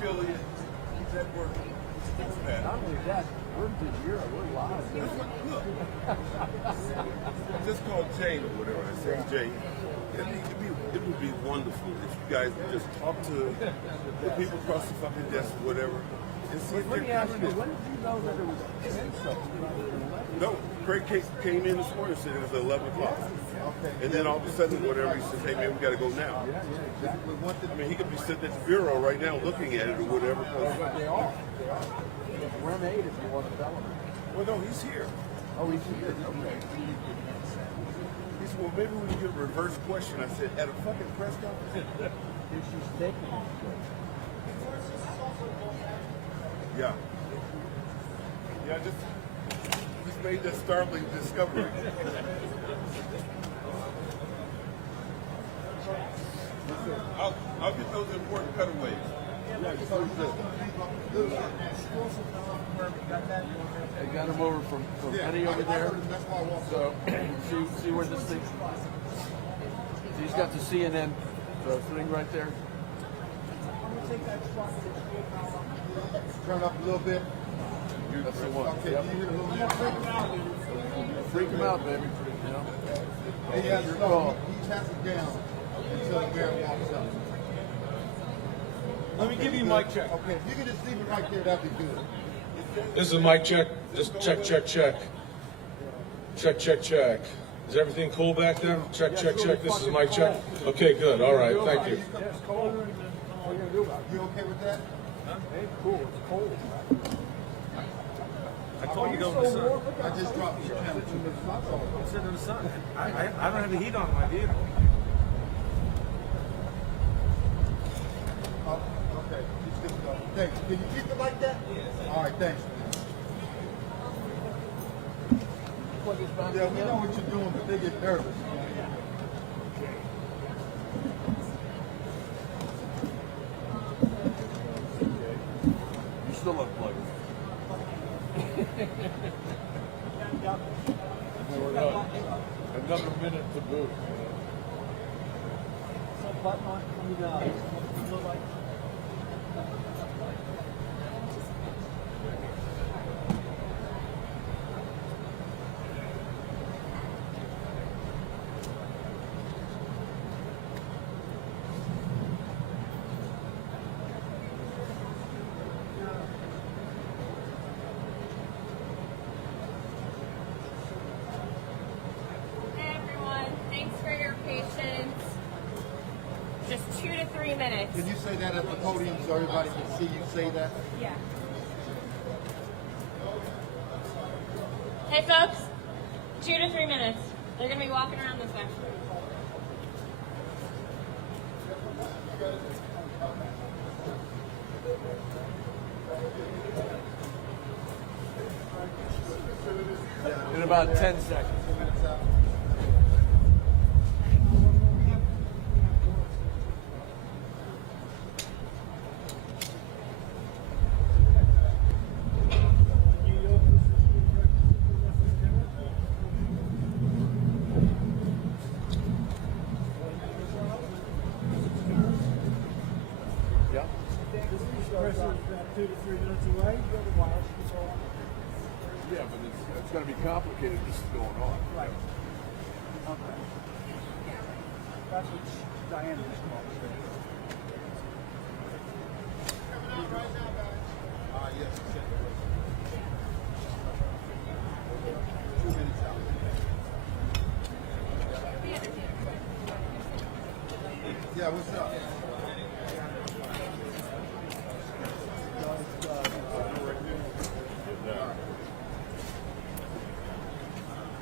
affiliate. He's at work. Not only that, we're Bureau, we're live. Just call Jay or whatever. I say Jay. It would be wonderful if you guys would just talk to the people across the fucking desk or whatever and see if Let they're me ask you, covering it. when did you know that it was 10 something? No, Craig came in this morning and said it was 11 o'clock. Okay. And then all of a sudden, whatever, he says, hey man, we got to go now. Yeah, exactly. I mean, he could be sitting at the bureau right now looking at it or whatever. But they are. We're an 8 if you want to tell them. Well, no, he's here. Oh, he's here. Okay. He said, well, maybe we can get a reverse question. I said, at a fucking press conference? If she's taking it. Yeah. Yeah, just made that startling discovery. I'll get those important cutaways. I got him over from Eddie over there. So see where this thing. So he's got the CNN thing right there. Turn up a little bit. That's the one. Okay, Yep. you hear a little bit. Freak him out, baby. You know. He has Your to call. he has it down until the mayor walks up. Let me give you mic check. Okay, if you can just leave it right there, that'd be good. This is a mic check. Just check, check, check. Check, check, check. Is everything cool back there? Check, check, check. This is a mic check. Okay, good. All right. Thank you. It's cold. What are you gonna do about it? You okay with that? It's cool. It's cold. I told you to go in the sun. I just dropped your temperature. I'm sitting in the sun. I don't have the heat on in my vehicle. Oh, okay. He's good to go. Thanks. Can you keep it like that? Yes. All right, thanks. Yeah, we know what you're doing, but they get nervous. You still unplugged. Another minute to boot. Hey everyone, thanks for your patience. Just 2 to 3 minutes. Can you say that at the podium so everybody can see you say that? Yeah. Hey folks, 2 to 3 minutes. They're gonna be walking around this way. In about 10 seconds. Yeah. Yeah, but it's going to be complicated just going on. Right. Okay. That's what Diane was talking Yes. 2 minutes out. Yeah, what's up?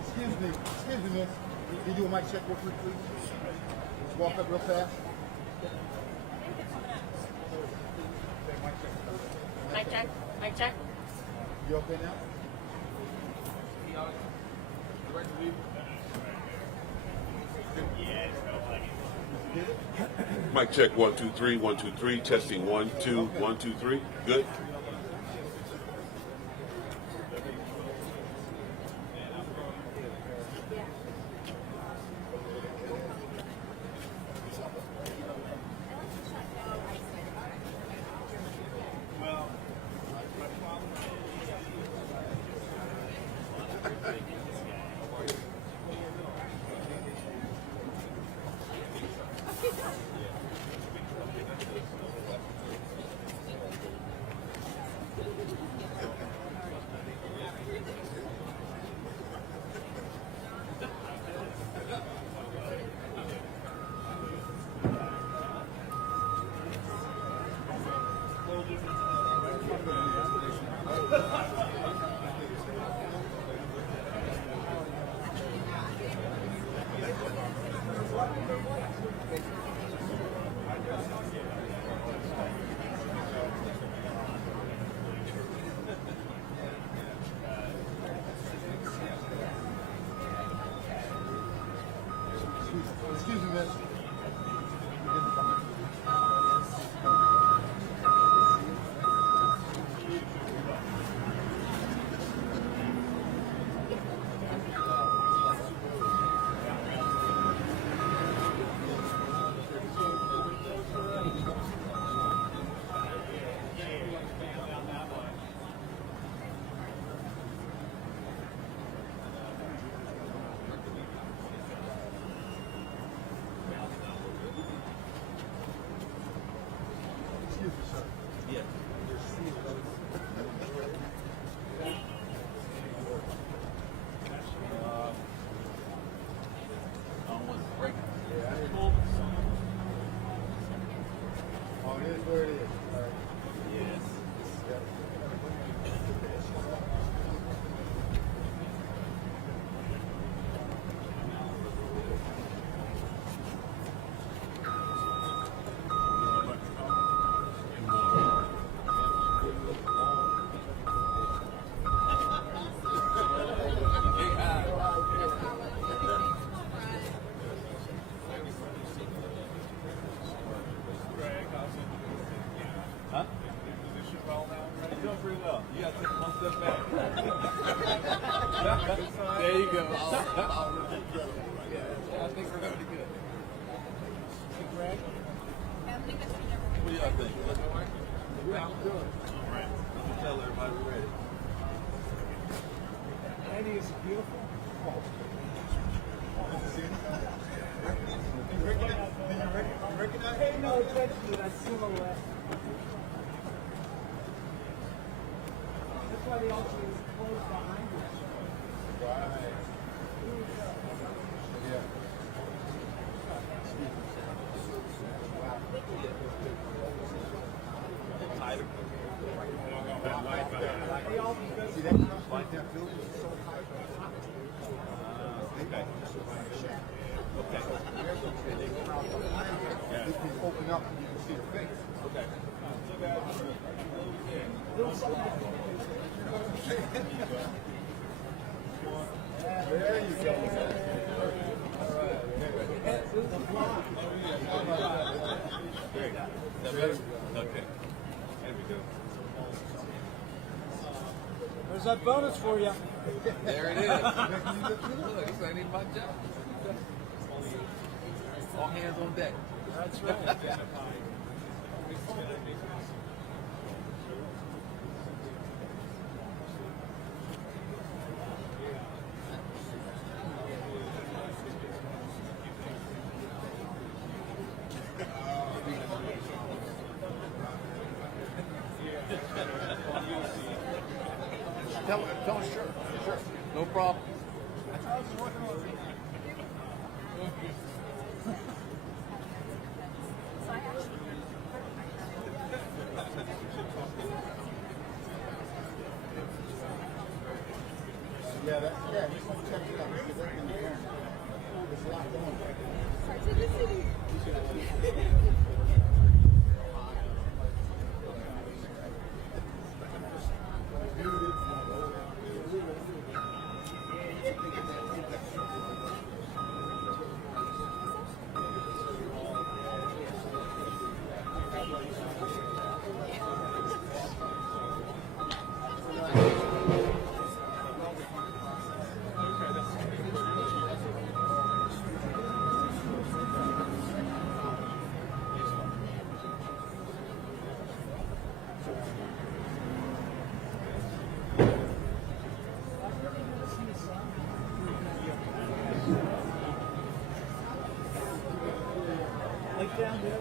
Excuse me, miss. Can you do a mic check real quick, please? Just walk up real fast. Mic check, mic check. You okay now? Mic check 1 2 3 1 2 3 testing 1 2 1 2 3. Good. Excuse me, miss. Excuse me, sir. Yes. Oh, it is where it is. All right. Yes. Yep. Huh? You're doing pretty well. You got to take one step back. There you go. Yeah, I think we're going to be good. Hey, Greg? What do y'all think? Yeah, I'm good. All right. Let me tell everybody we're ready. Andy is beautiful. Pay no attention to that silhouette. That's why they also close behind you. Tighter. They all because See that cross like that building is so high. Okay. Okay. This can open up and you can see the face. Okay. There you go. Great. Is that better? Okay. There we go. there's that bonus for you. There it is. Look, this ain't even my job. All hands on deck. That's right. Tell us, sure. No problem. Yeah, just want to check it out. Because that's in the air. There's a lot going on. Like down there.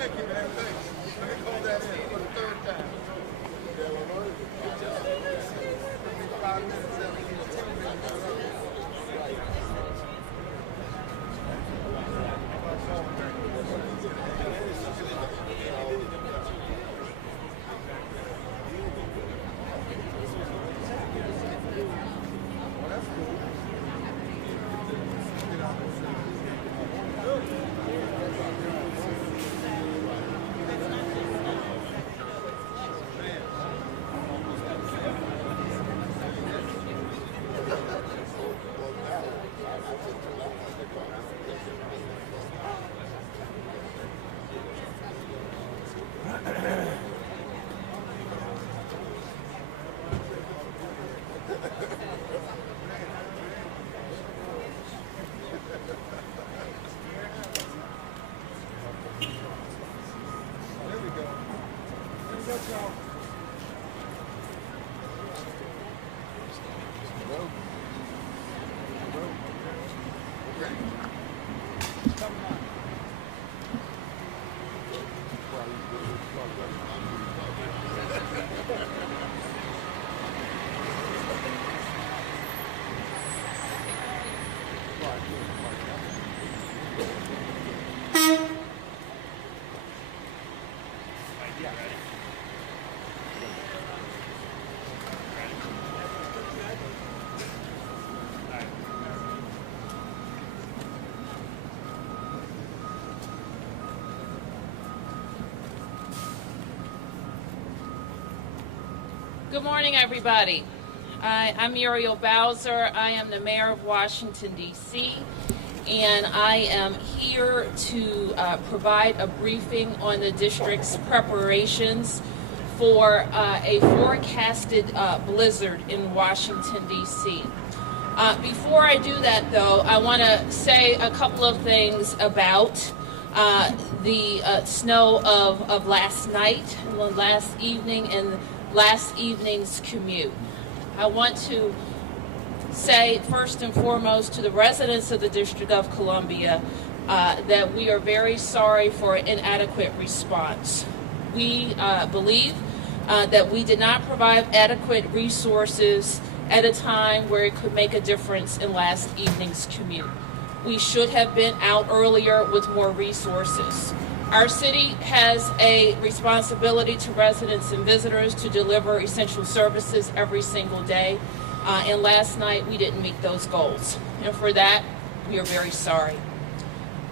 Thank you, man. Thanks. Let me call that in for the third time. 5 minutes, 10 minutes. Good morning, everybody. I'm Muriel Bowser. I am the mayor of Washington, D.C., and I am here to provide a briefing on the district's preparations for a forecasted blizzard in Washington, D.C. Before I do that, though, I want to say a couple of things about the snow of last night, last evening, and last evening's commute. I want to say first and foremost to the residents of the District of Columbia that we are very sorry for an inadequate response. We believe that we did not provide adequate resources at a time where it could make a difference in last evening's commute. We should have been out earlier with more resources. Our city has a responsibility to residents and visitors to deliver essential services every single day. And last night we didn't meet those goals. And for that, we are very sorry.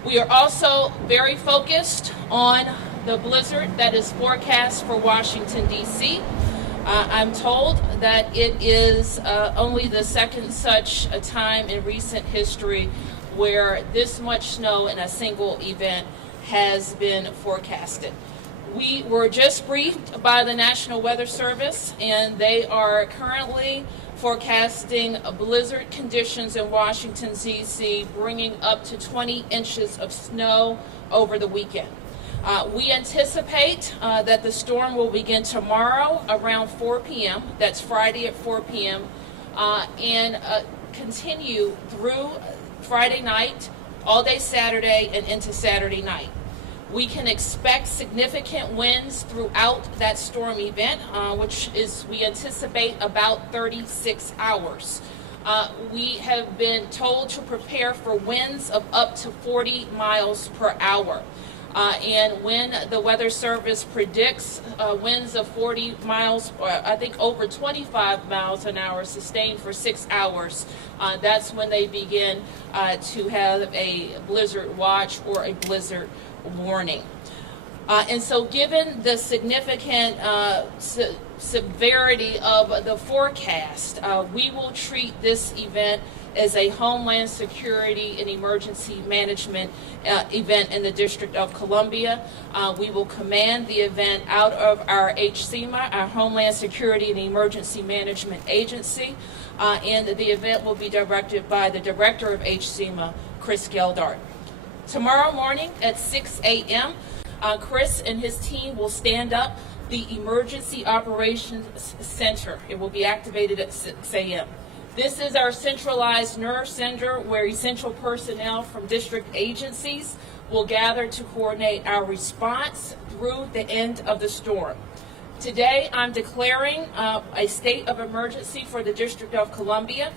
We are also very focused on the blizzard that is forecast for Washington, D.C. I'm told that it is only the second such a time in recent history where this much snow in a single event has been forecasted. We were just briefed by the National Weather Service, and they are currently forecasting blizzard conditions in Washington, D.C., bringing up to 20 inches of snow over the weekend. We anticipate that the storm will begin tomorrow around 4 p.m., that's Friday at 4 p.m., and continue through Friday night, all day Saturday, and into Saturday night. We can expect significant winds throughout that storm event, which is, we anticipate, about 36 hours. We have been told to prepare for winds of up to 40 miles per hour. And when the Weather Service predicts winds of 40 miles, or I think over 25 miles an hour sustained for 6 hours, that's when they begin to have a blizzard watch or a blizzard warning. And so given the significant severity of the forecast, we will treat this event as a Homeland Security and Emergency Management event in the District of Columbia. We will command the event out of our HSEMA, our Homeland Security and Emergency Management Agency, and the event will be directed by the Director of HSEMA, Chris Geldart. Tomorrow morning at 6 a.m., Chris and his team will stand up the Emergency Operations Center. It will be activated at 6 a.m. This is our centralized nerve center where essential personnel from district agencies will gather to coordinate our response through the end of the storm. Today, I'm declaring a state of emergency for the District of Columbia,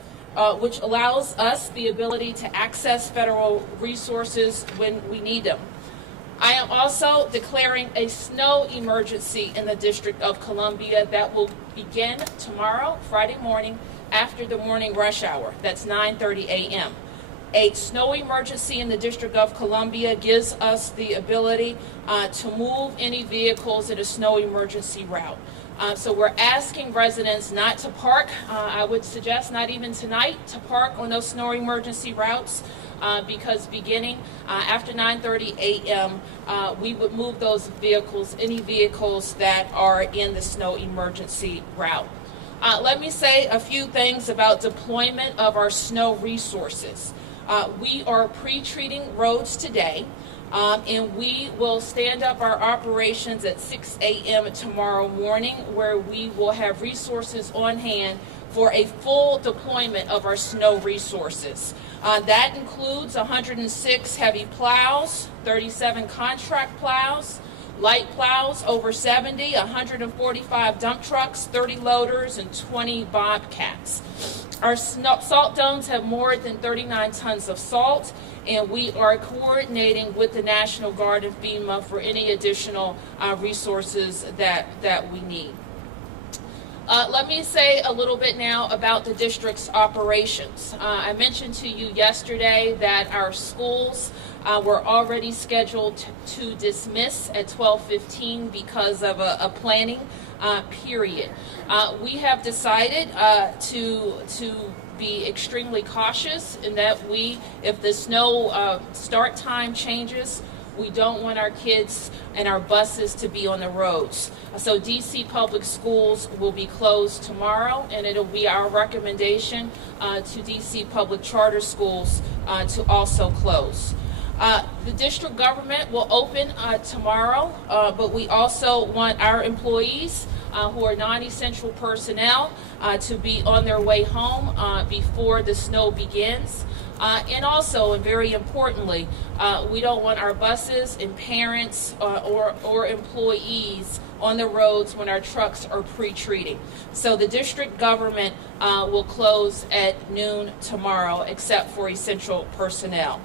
which allows us the ability to access federal resources when we need them. I am also declaring a snow emergency in the District of Columbia that will begin tomorrow, Friday morning, after the morning rush hour. That's 9:30 a.m. A snow emergency in the District of Columbia gives us the ability to move any vehicles in a snow emergency route. So we're asking residents not to park. I would suggest not even tonight to park on those snow emergency routes because beginning after 9:30 a.m. We would move those vehicles, any vehicles that are in the snow emergency route. Let me say a few things about deployment of our snow resources. We are pre-treating roads today, and we will stand up our operations at 6 a.m. tomorrow morning, where we will have resources on hand for a full deployment of our snow resources. That includes 106 heavy plows, 37 contract plows, light plows over 70, 145 dump trucks, 30 loaders, and 20 bobcats. Our salt domes have more than 39 tons of salt, and we are coordinating with the National Guard and FEMA for any additional resources that we need. Let me say a little bit now about the district's operations. I mentioned to you yesterday that our schools were already scheduled to dismiss at 12:15 because of a planning period. We have decided to be extremely cautious in that if the snow start time changes, we don't want our kids and our buses to be on the roads. So DC Public Schools will be closed tomorrow, and it'll be our recommendation to DC Public Charter Schools to also close. The district government will open tomorrow, but we also want our employees who are non-essential personnel to be on their way home before the snow begins. And also, and very importantly, we don't want our buses and parents or employees on the roads when our trucks are pre-treating. So the district government will close at noon tomorrow, except for essential personnel.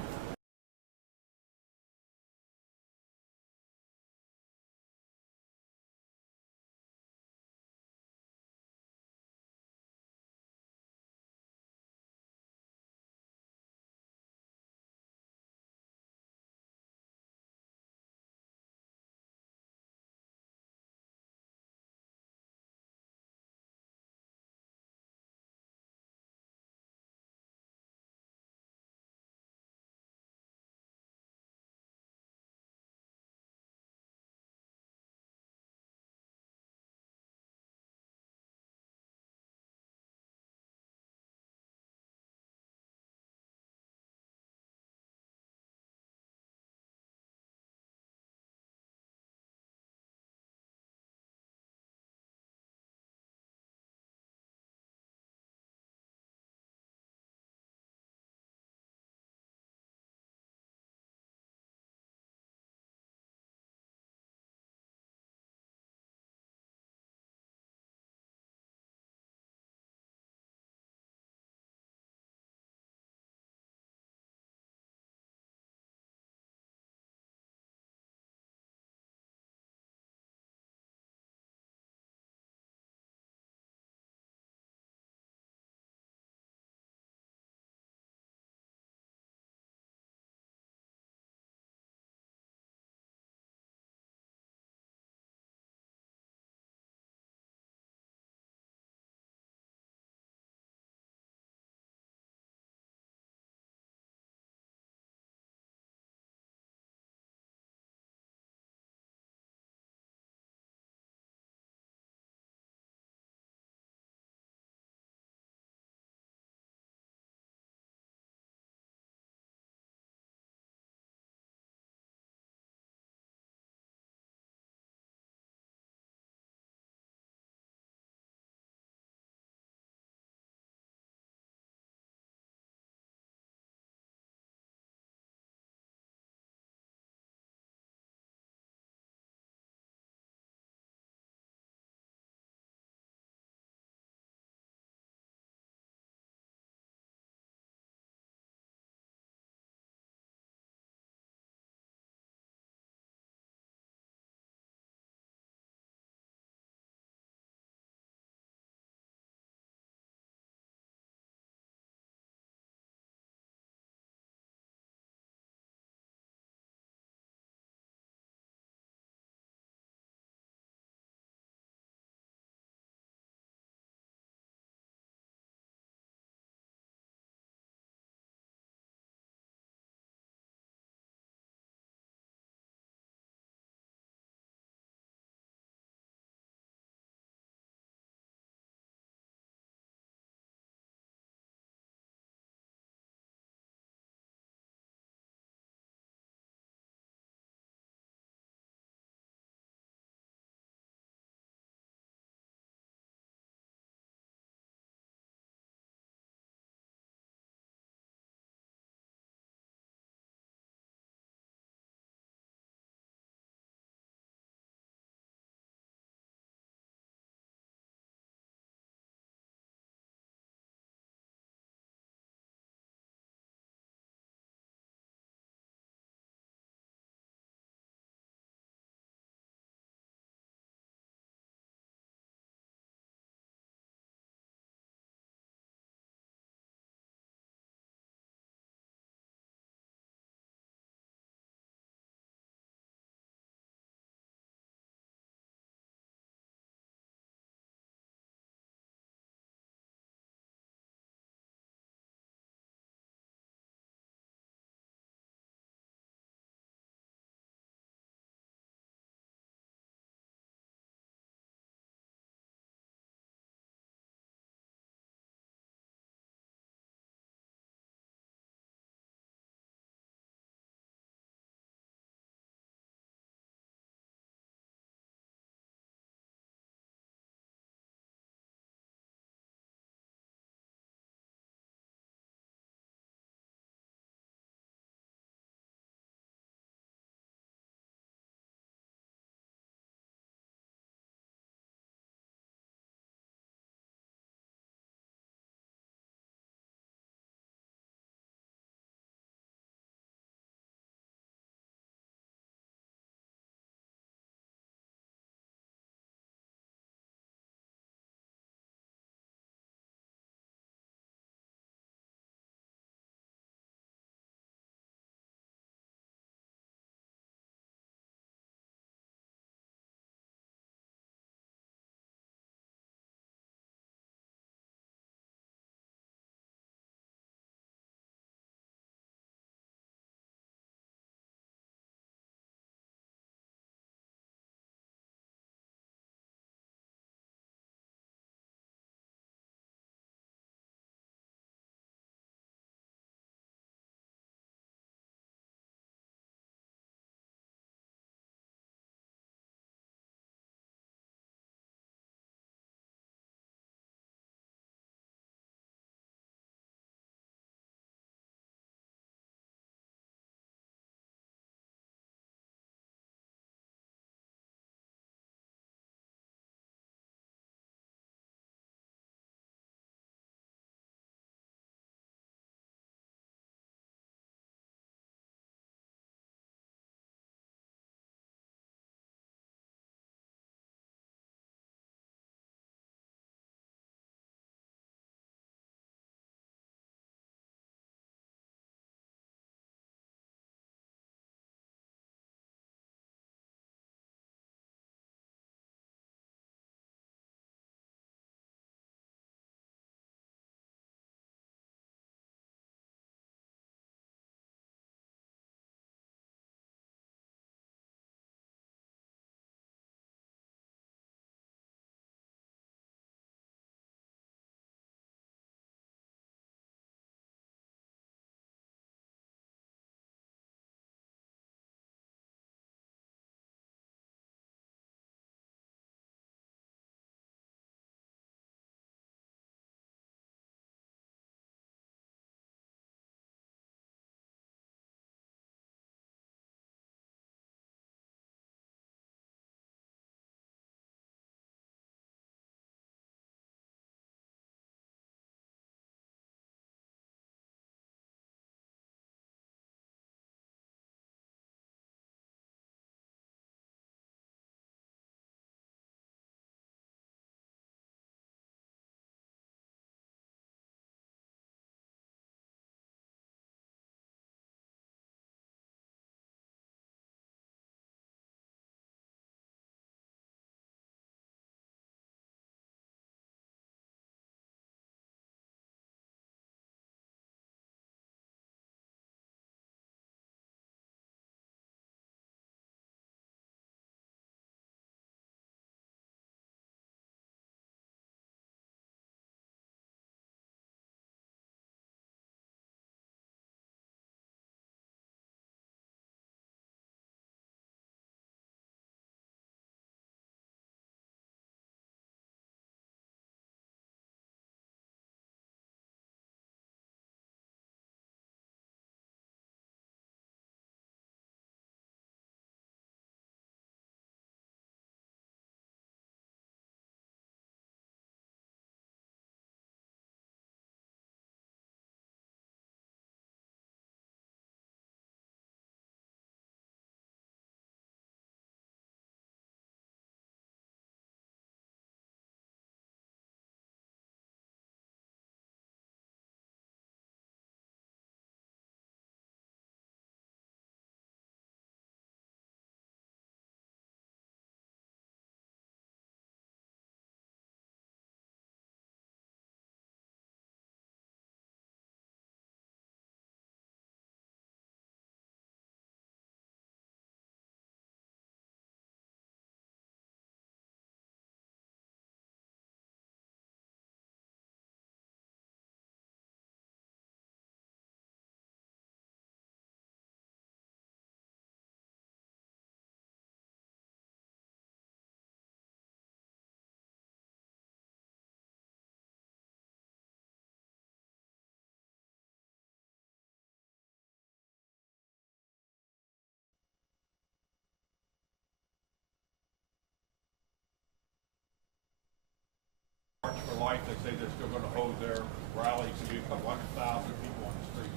going to hold their rally to be 1,000 people on the street?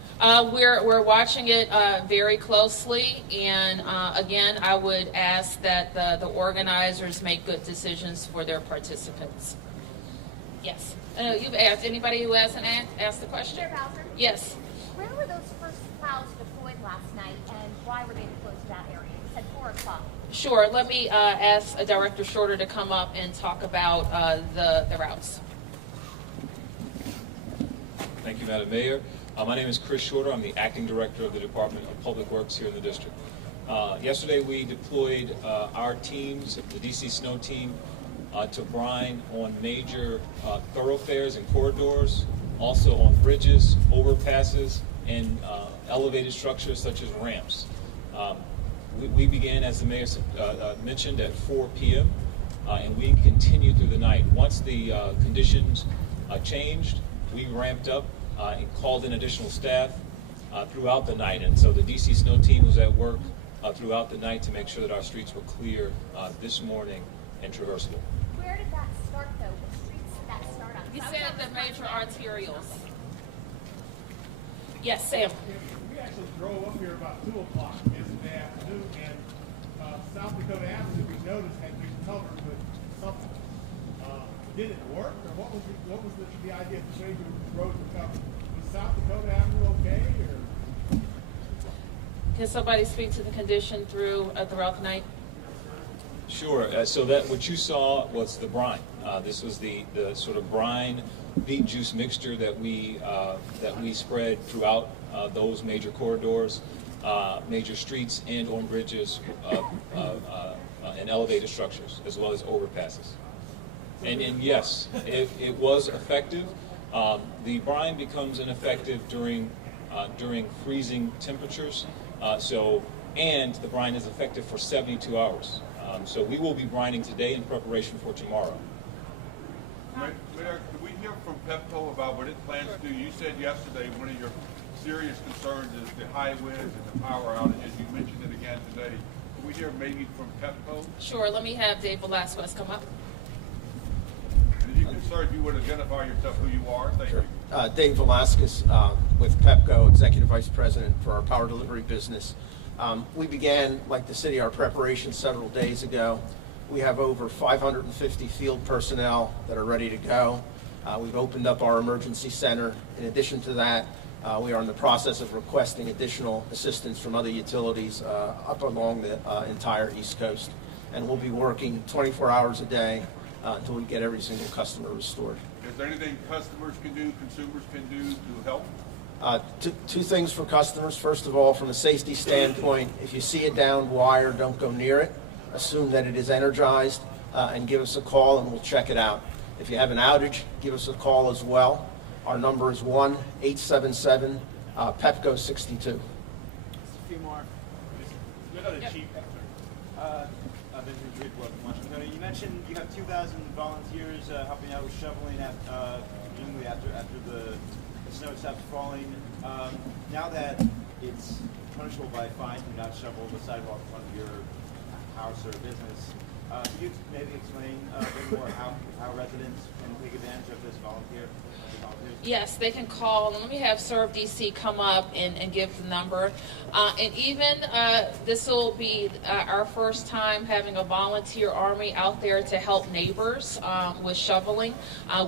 We're watching it very closely, and again, I would ask that the organizers make good decisions for their participants. Yes. You've asked. Anybody who hasn't asked the question? Mr. Bowser? Yes. Where were those first clouds deployed last night, and why were they deployed to that area? You said 4 o'clock. Sure. Let me ask Director Shorter to come up and talk about the routes. Thank you, Madam Mayor. My name is Chris Shorter. I'm the Acting Director of the Department of Public Works here in the district. Yesterday we deployed our teams, the DC Snow Team, to brine on major thoroughfares and corridors, also on bridges, overpasses, and elevated structures such as ramps. We began, as the Mayor mentioned, at 4 p.m. And we continued through the night. Once the conditions changed, we ramped up and called in additional staff throughout the night. And so the DC Snow Team was at work throughout the night to make sure that our streets were clear this morning and traversable. Where did that start, though? What streets did that start on? He said the major arterials. Yes, Sam. We actually drove up here about 2 o'clock yesterday afternoon, and South Dakota Avenue, we noticed, had been covered with something. Did it work, or what was the idea of the way the roads were covered? Was South Dakota Avenue okay, or? Can somebody speak to the condition throughout the night? Sure. So that what you saw was the brine. This was the sort of brine beet juice mixture that we spread throughout those major corridors, major streets, and on bridges and elevated structures, as well as overpasses. And yes, it was effective. The brine becomes ineffective during freezing temperatures. And the brine is effective for 72 hours. So we will be brining today in preparation for tomorrow. Mayor, did we hear from Pepco about what it plans to do? You said yesterday one of your serious concerns is the high winds and the power outages. You mentioned it again today. Can we hear maybe from Pepco? Sure. Let me have Dave Velasquez come up. And if you could, sir, if you would identify yourself, who you are. Thank you. Dave Velasquez with Pepco, Executive Vice President for our power delivery business. We began, like the city, our preparation several days ago. We have over 550 field personnel that are ready to go. We've opened up our emergency center. In addition to that, we are in the process of requesting additional assistance from other utilities up along the entire East Coast. And we'll be working 24 hours a day until we get every single customer restored. Is there anything customers can do, consumers can do to help? Two things for customers. First of all, from a safety standpoint, if you see a downed wire, don't go near it. Assume that it is energized and give us a call and we'll check it out. If you have an outage, give us a call as well. Our number is 1-877-PEPCO-62. A few more. Chief. Washington. You mentioned you have 2,000 volunteers helping out with shoveling presumably after the snow stops falling. Now that it's punishable by fine to not shovel the sidewalk in front of your house or business, could you maybe explain a bit more how residents can take advantage of this volunteers? Yes, they can call. Let me have Serve DC come up and give the number. And even this will be our first time having a volunteer army out there to help neighbors with shoveling.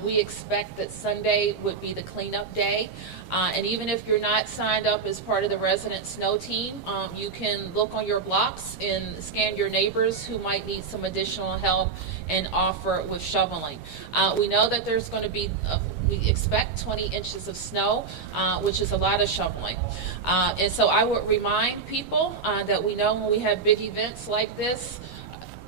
We expect that Sunday would be the cleanup day. And even if you're not signed up as part of the resident snow team, you can look on your blocks and scan your neighbors who might need some additional help and offer with shoveling. We know that there's going to be we expect 20 inches of snow, which is a lot of shoveling. And so I would remind people that we know when we have big events like this,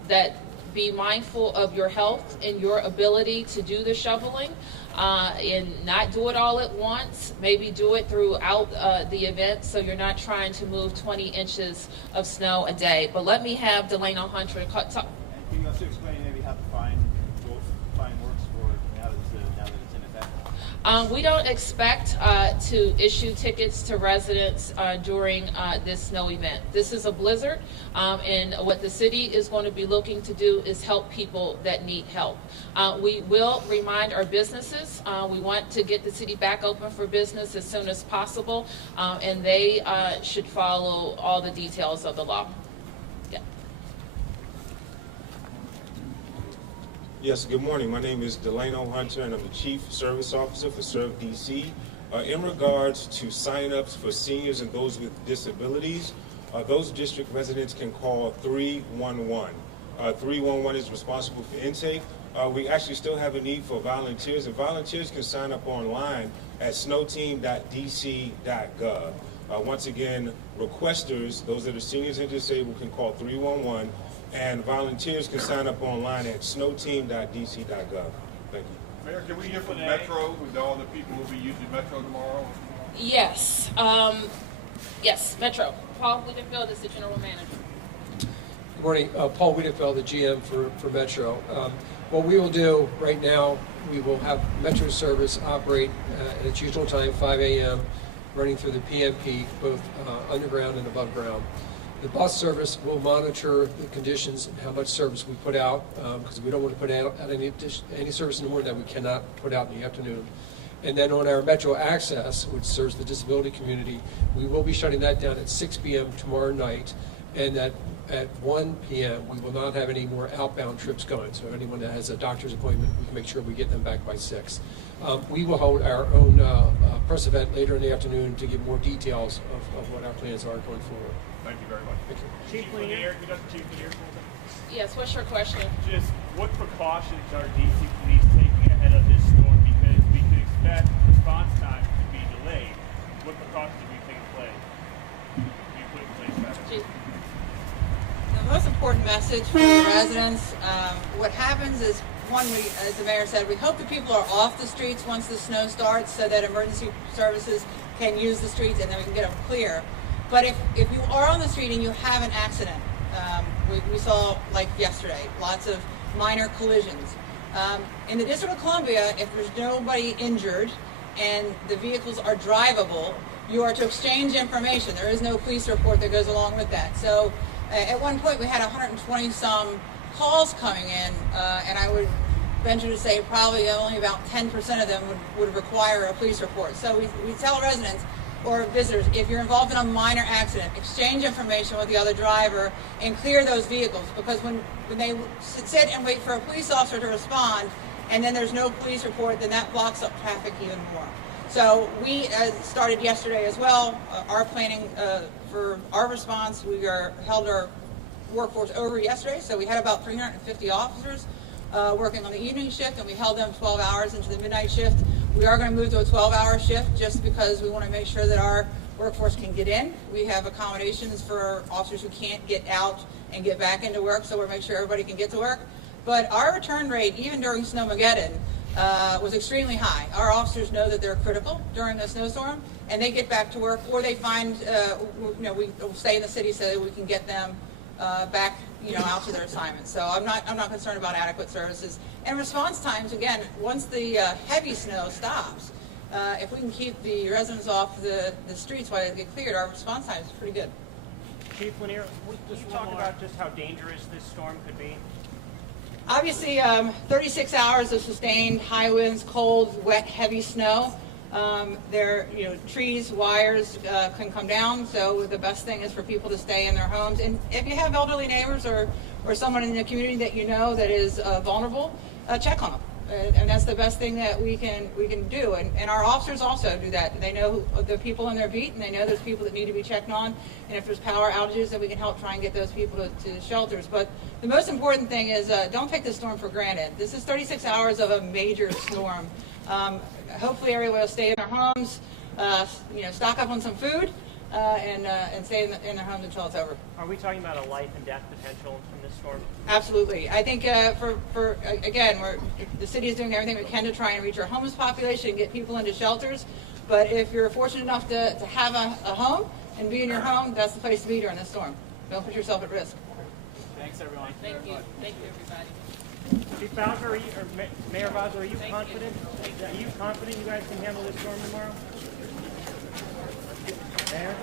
that be mindful of your health and your ability to do the shoveling, and not do it all at once. Maybe do it throughout the event so you're not trying to move 20 inches of snow a day. But let me have Delano Hunter talk. And can you also explain maybe how the fine works for now that it's in effect? We don't expect to issue tickets to residents during this snow event. This is a blizzard, and what the city is going to be looking to do is help people that need help. We will remind our businesses. We want to get the city back open for business as soon as possible, and they should follow all the details of the law. Yeah. Yes, good morning. My name is Delano Hunter, and I'm the Chief Service Officer for Serve DC. In regards to sign-ups for seniors and those with disabilities, those district residents can call 311. 311 is responsible for intake. We actually still have a need for volunteers, and volunteers can sign up online at snowteam.dc.gov. Once again, requesters, those that are seniors and disabled, can call 311, and volunteers can sign up online at snowteam.dc.gov. Thank you. Mayor, can we hear from Metro, with all the people who will be using Metro tomorrow? Yes. Yes, Metro. Paul Wiedenfeld is the General Manager. Good morning. Paul Wiedenfeld, the GM for Metro. What we will do right now, we will have Metro service operate at its usual time, 5 a.m., running through the PM peak, both underground and above ground. The bus service will monitor the conditions and how much service we put out, because we don't want to put out any service in the morning that we cannot put out in the afternoon. And then on our Metro Access, which serves the disability community, we will be shutting that down at 6 p.m. tomorrow night, and at 1 p.m. we will not have any more outbound trips going. So anyone that has a doctor's appointment, we can make sure we get them back by 6. We will hold our own press event later in the afternoon to give more details of what our plans are going forward. Thank you very much. Thank you. Chief Lanier, Chief Lanier. Yes, what's your question? Just what precautions are DC police taking ahead of this storm? Because we could expect response time to be delayed. What precautions are we taking place? You put in place rather? Chief. The most important message for the residents, what happens is, one, as the mayor said, we hope that people are off the streets once the snow starts so that emergency services can use the streets and then we can get them clear. But if you are on the street and you have an accident, we saw, like yesterday, lots of minor collisions. In the District of Columbia, if there's nobody injured and the vehicles are drivable, you are to exchange information. There is no police report that goes along with that. So at one point we had 120 some calls coming in, and I would venture to say probably only about 10% of them would require a police report. So we tell residents or visitors, if you're involved in a minor accident, exchange information with the other driver and clear those vehicles, because when they sit and wait for a police officer to respond and then there's no police report, then that blocks up traffic even more. So we started yesterday as well, our planning for our response. We held our workforce over yesterday, so we had about 350 officers working on the evening shift, and we held them 12 hours into the midnight shift. We are going to move to a 12-hour shift just because we want to make sure that our workforce can get in. We have accommodations for officers who can't get out and get back into work, so we'll make sure everybody can get to work. But our return rate, even during Snowmageddon, was extremely high. Our officers know that they're critical during the snowstorm, and they get back to work, or they find, we stay in the city so that we can get them back, out to their assignments. So I'm not concerned about adequate services. And response times, again, once the heavy snow stops, if we can keep the residents off the streets while they get cleared, our response time is pretty good. Chief Lanier, can you talk about just how dangerous this storm could be? Obviously, 36 hours of sustained high winds, cold, wet, heavy snow. Trees, wires can come down, so the best thing is for people to stay in their homes. And if you have elderly neighbors or someone in the community that you know that is vulnerable, check on them. And that's the best thing that we can do. And our officers also do that. They know the people in their beat, and they know there's people that need to be checked on. And if there's power outages, then we can help try and get those people to shelters. But the most important thing is don't take this storm for granted. This is 36 hours of a major storm. Hopefully everyone will stay in their homes, stock up on some food, and stay in their homes until it's over. Are we talking about a life and death potential from this storm? Absolutely. I think the city is doing everything we can to try and reach our homeless population and get people into shelters. But if you're fortunate enough to have a home and be in your home, that's the place to be during this storm. Don't put yourself at risk. Thanks, everyone. Thank you. Thank you, everybody. Chief Bowser, Mayor Bowser, are you confident? Are you confident you guys can handle this storm tomorrow? Mayor?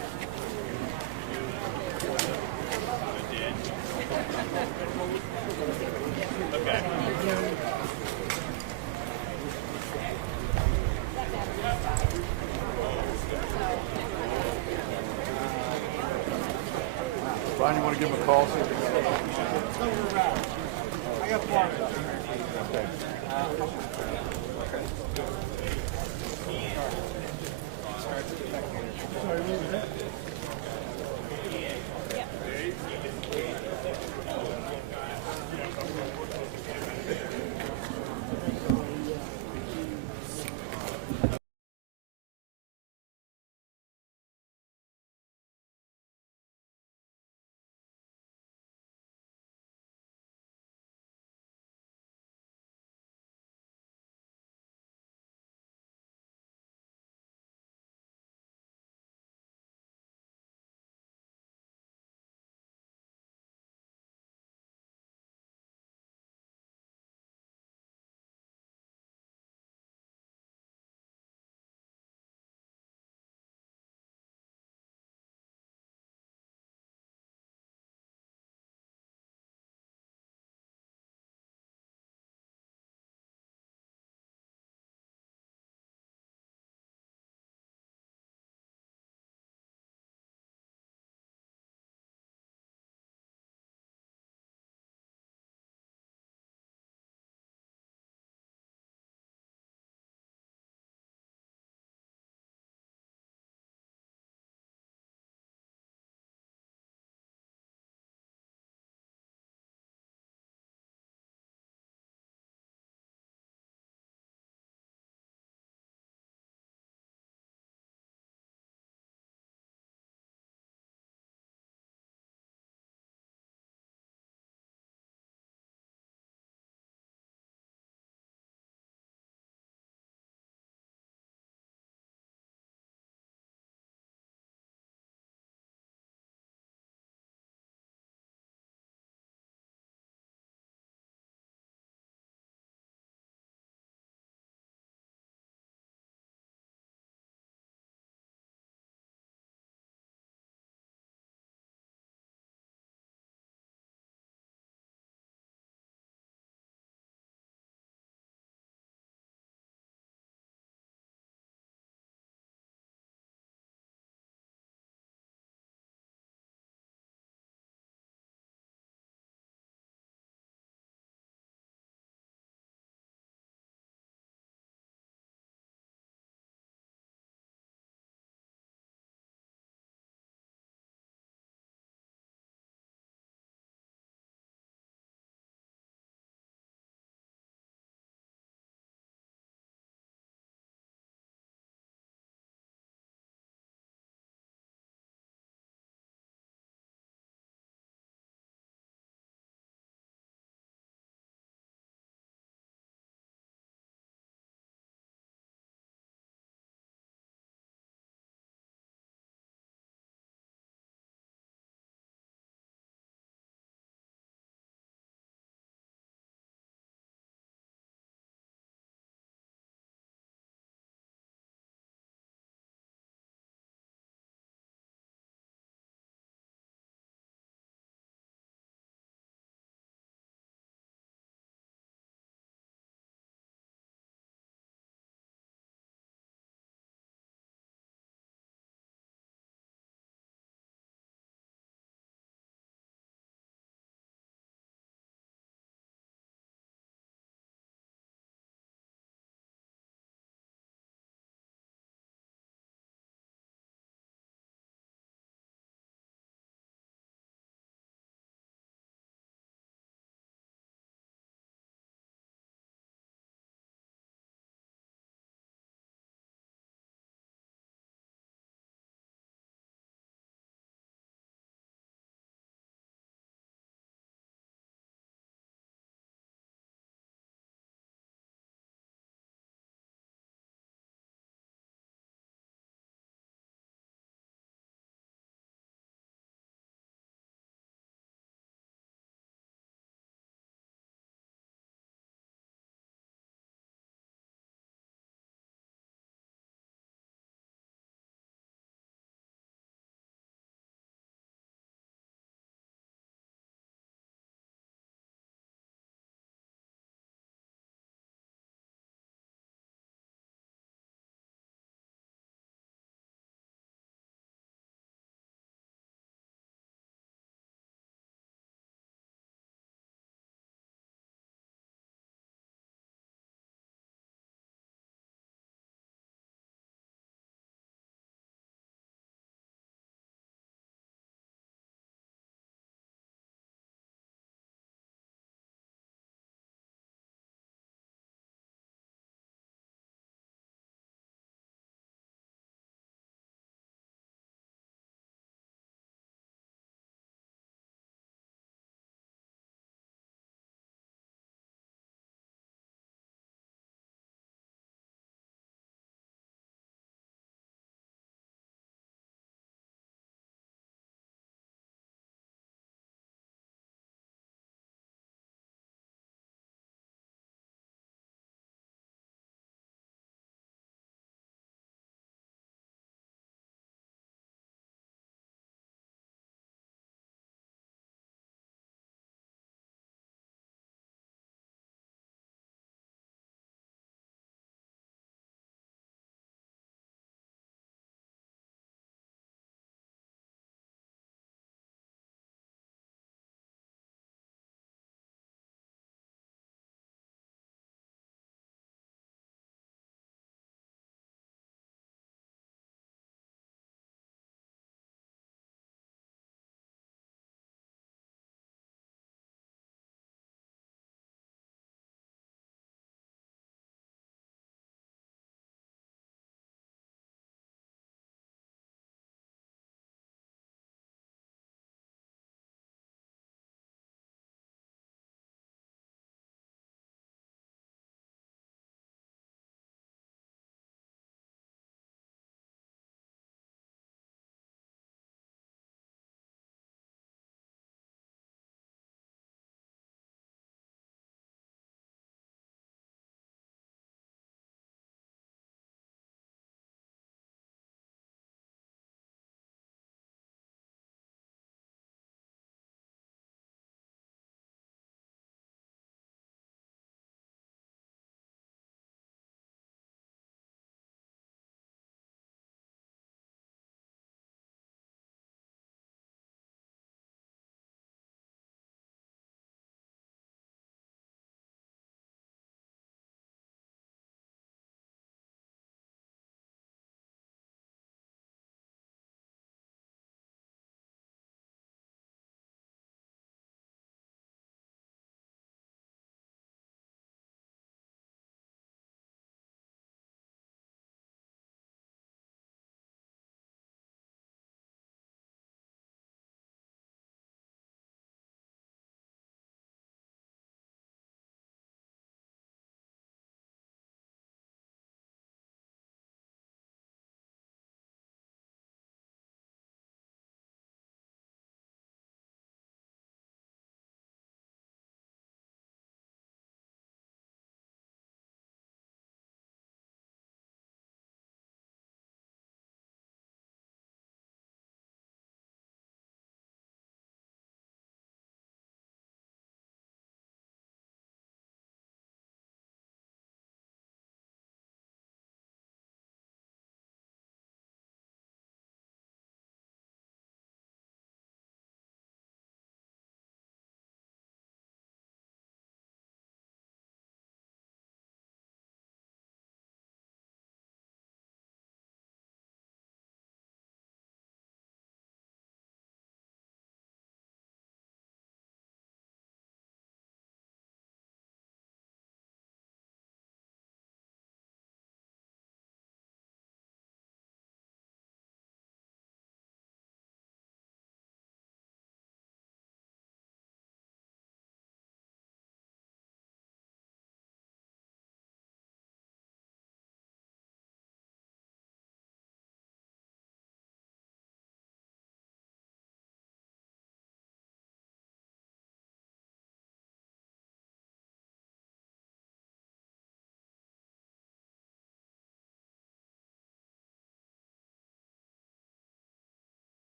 Brian, you want to give him a call? I got one. Okay. Sorry, what was that?